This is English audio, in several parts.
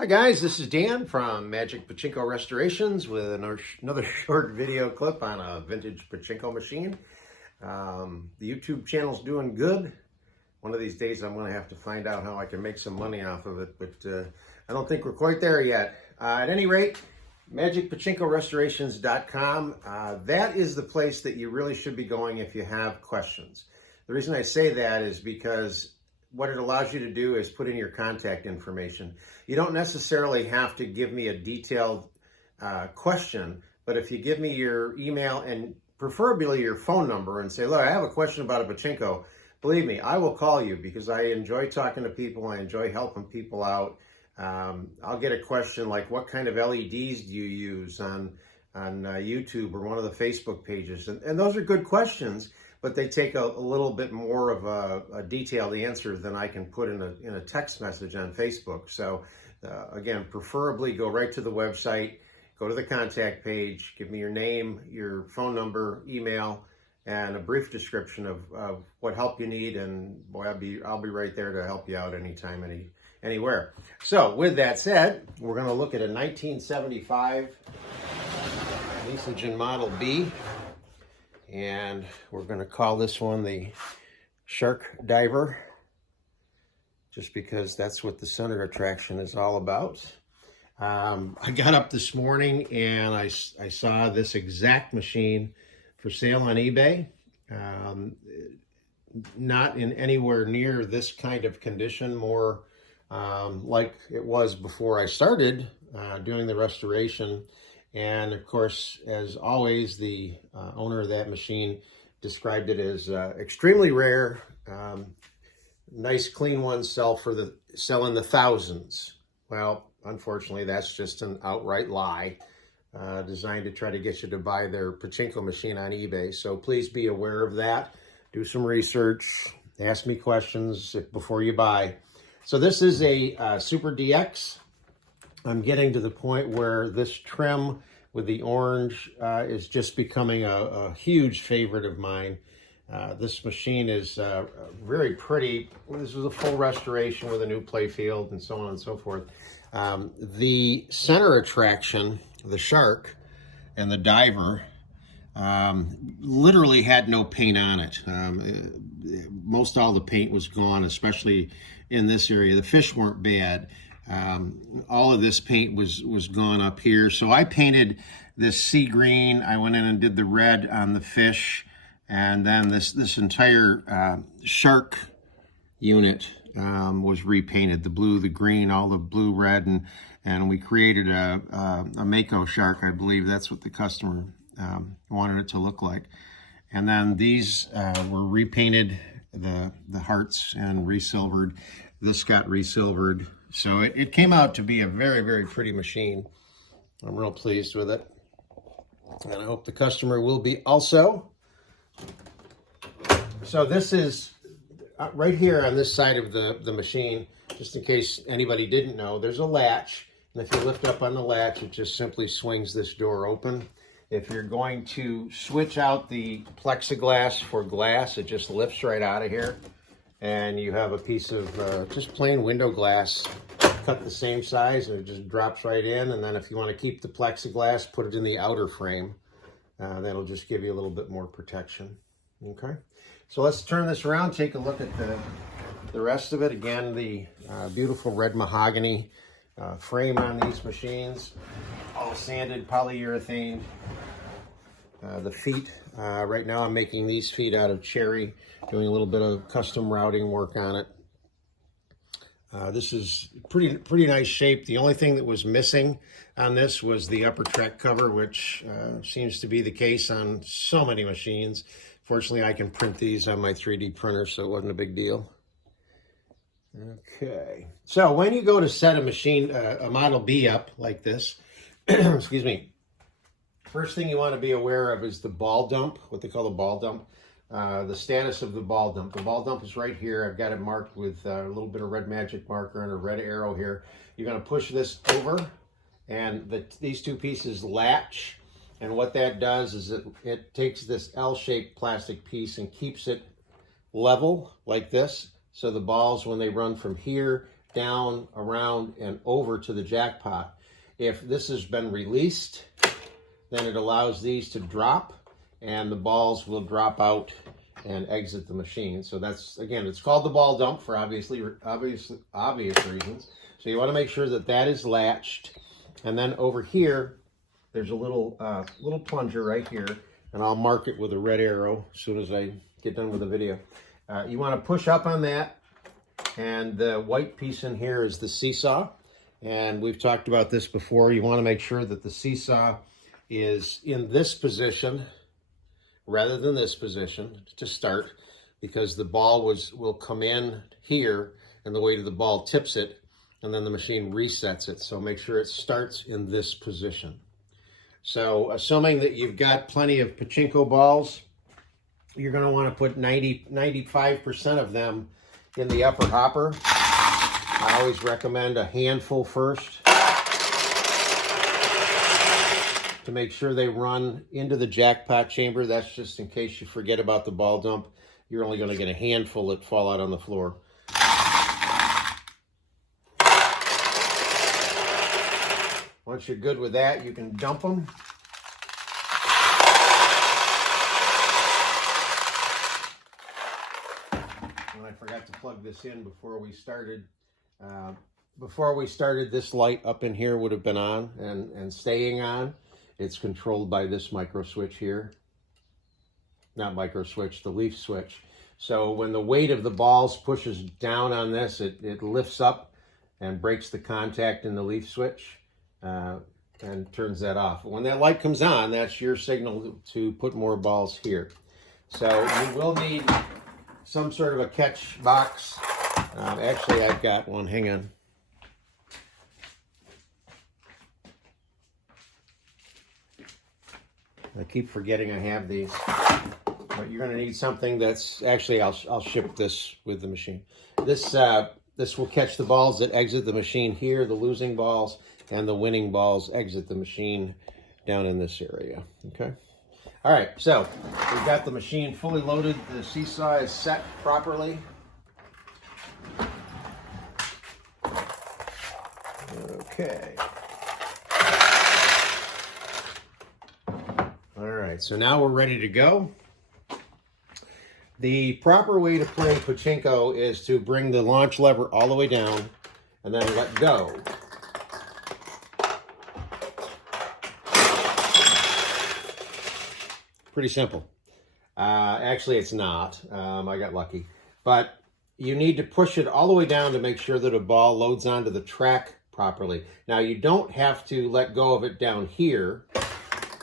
Hi guys, this is Dan from Magic Pachinko Restorations with another short video clip on a vintage pachinko machine. The YouTube channel's doing good. One of these days I'm going to have to find out how I can make some money off of it, but I don't think we're quite there yet. At any rate, magicpachinkorestorations.com, that is the place that you really should be going if you have questions. The reason I say that is because what it allows you to do is put in your contact information. You don't necessarily have to give me a detailed question, but if you give me your email and preferably your phone number and say, look, I have a question about a pachinko, believe me, I will call you because I enjoy talking to people. I enjoy helping people out. I'll get a question like, what kind of LEDs do you use on YouTube or one of the Facebook pages? And those are good questions, but they take a little bit more of a detailed answer than I can put in a text message on Facebook. So again, preferably go right to the website, go to the contact page, give me your name, your phone number, email, and a brief description of what help you need. And boy, I'll be right there to help you out anytime, anywhere. So with that said, we're going to look at a 1975 Nishijin Model B. And we're going to call this one the SharkDiver, just because that's what the center attraction is all about. I got up this morning and I saw this exact machine for sale on eBay. Not in anywhere near this kind of condition, more like it was before I started doing the restoration. And of course, as always, the owner of that machine described it as extremely rare. Nice, clean ones sell in the thousands. Well, unfortunately, that's just an outright lie designed to try to get you to buy their pachinko machine on eBay. So please be aware of that. Do some research. Ask me questions before you buy. So this is a Super DX. I'm getting to the point where this trim with the orange is just becoming a huge favorite of mine. This machine is very pretty. This is a full restoration with a new play field and so on and so forth. The center attraction, the shark and the diver, literally had no paint on it. Most all the paint was gone, especially in this area. The fish weren't bad. All of this paint was gone up here. So I painted this sea green. I went in and did the red on the fish. And then this entire shark unit was repainted. The blue, the green, all the blue, red, and we created a mako shark. I believe that's what the customer wanted it to look like. And then these were repainted, the hearts, and resilvered. This got resilvered. So it came out to be a very, very pretty machine. I'm real pleased with it. And I hope the customer will be also. So this is right here on this side of the machine, just in case anybody didn't know, there's a latch. And if you lift up on the latch, it just simply swings this door open. If you're going to switch out the plexiglass for glass, it just lifts right out of here. And you have a piece of just plain window glass, cut the same size, and it just drops right in. And then if you want to keep the plexiglass, put it in the outer frame. That'll just give you a little bit more protection. Okay, so let's turn this around, take a look at the rest of it. Again, the beautiful red mahogany frame on these machines, all sanded polyurethane. The feet, right now I'm making these feet out of cherry, doing a little bit of custom routing work on it. This is pretty nice shape. The only thing that was missing on this was the upper track cover, which seems to be the case on so many machines. Fortunately, I can print these on my 3D printer, so it wasn't a big deal. Okay, so when you go to set a machine, a Model B up like this, excuse me, first thing you want to be aware of is the ball dump, what they call the ball dump. The status of the ball dump. The ball dump is right here. I've got it marked with a little bit of red magic marker and a red arrow here. You're going to push this over, and these two pieces latch. And what that does is it takes this L-shaped plastic piece and keeps it level like this. So the balls, when they run from here down, around, and over to the jackpot. If this has been released, then it allows these to drop, and the balls will drop out and exit the machine. So that's, again, it's called the ball dump for obvious reasons. So you want to make sure that that is latched. And then over here, there's a little plunger right here, and I'll mark it with a red arrow as soon as I get done with the video. You want to push up on that, and the white piece in here is the seesaw. And we've talked about this before. You want to make sure that the seesaw is in this position rather than this position to start, because the ball will come in here and the weight of the ball tips it, and then the machine resets it. So make sure it starts in this position. So assuming that you've got plenty of pachinko balls, you're going to want to put 95% of them in the upper hopper. I always recommend a handful first to make sure they run into the jackpot chamber. That's just in case you forget about the ball dump. You're only going to get a handful that fall out on the floor. Once you're good with that, you can dump them. And I forgot to plug this in before we started. This light up in here would have been on and staying on. It's controlled by this micro switch here. Not micro switch, the leaf switch. So when the weight of the balls pushes down on this, it lifts up and breaks the contact in the leaf switch and turns that off. When that light comes on, that's your signal to put more balls here. So you will need some sort of a catch box. Actually, I've got one. Hang on. I keep forgetting I have these. But you're going to need something that's... Actually, I'll ship this with the machine. This will catch the balls that exit the machine here, the losing balls, and the winning balls exit the machine down in this area. Okay? All right, so we've got the machine fully loaded. The seesaw is set properly. Okay. All right, so now we're ready to go. The proper way to play pachinko is to bring the launch lever all the way down and then let go. Pretty simple. Actually, it's not. I got lucky. But you need to push it all the way down to make sure that a ball loads onto the track properly. Now, you don't have to let go of it down here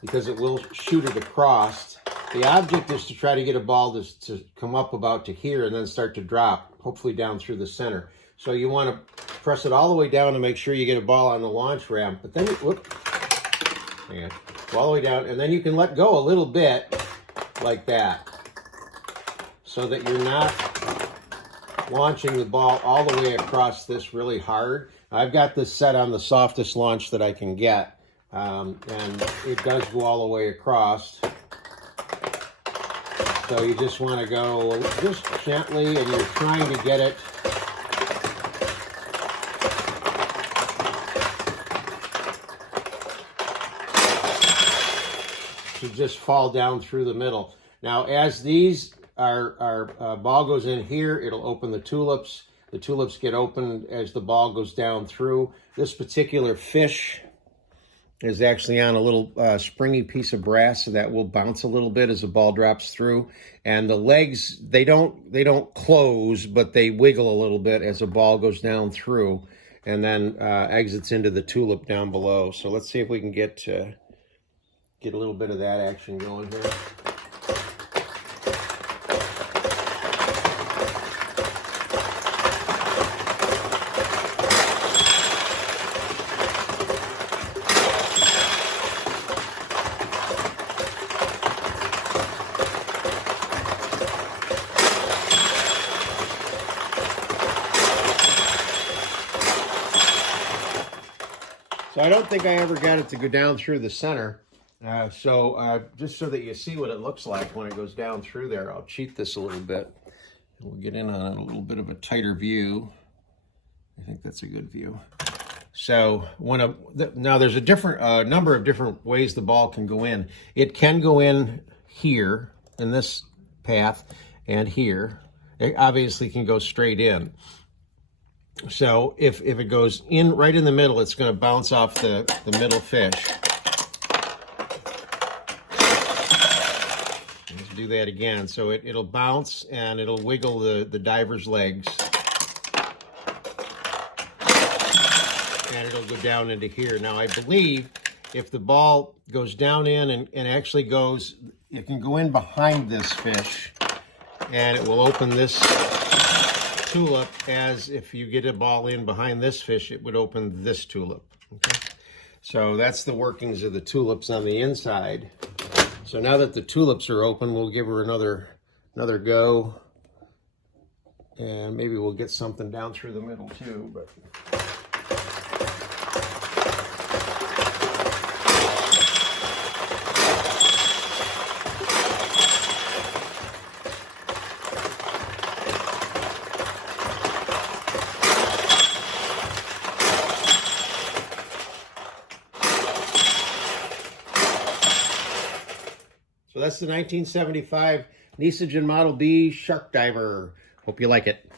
because it will shoot it across. The object is to try to get a ball to come up about to here and then start to drop, hopefully down through the center. So you want to press it all the way down to make sure you get a ball on the launch ramp. But then, hang on, go all the way down, and then you can let go a little bit like that so that you're not launching the ball all the way across this really hard. I've got this set on the softest launch that I can get, and it does go all the way across. So you just want to go just gently, and you're trying to get it to just fall down through the middle. Now, as these ball goes in here, it'll open the tulips. The tulips get opened as the ball goes down through. This particular fish is actually on a little springy piece of brass, so that will bounce a little bit as the ball drops through. And the legs, they don't close, but they wiggle a little bit as the ball goes down through and then exits into the tulip down below. So let's see if we can get a little bit of that action going here. So I don't think I ever got it to go down through the center. Just so that you see what it looks like when it goes down through there, I'll cheat this a little bit. We'll get in on a little bit of a tighter view. I think that's a good view. So now there's a different number of different ways the ball can go in. It can go in here in this path and here. It obviously can go straight in. So if it goes in right in the middle, it's going to bounce off the middle fish. Let's do that again. So it'll bounce and it'll wiggle the diver's legs. And it'll go down into here. Now I believe if the ball goes down in and actually goes, it can go in behind this fish and it will open this tulip, as if you get a ball in behind this fish, it would open this tulip. Okay? So that's the workings of the tulips on the inside. So now that the tulips are open, we'll give her another go. And maybe we'll get something down through the middle too, but so that's the 1975 Nishijin Model B SharkDiver. Hope you like it.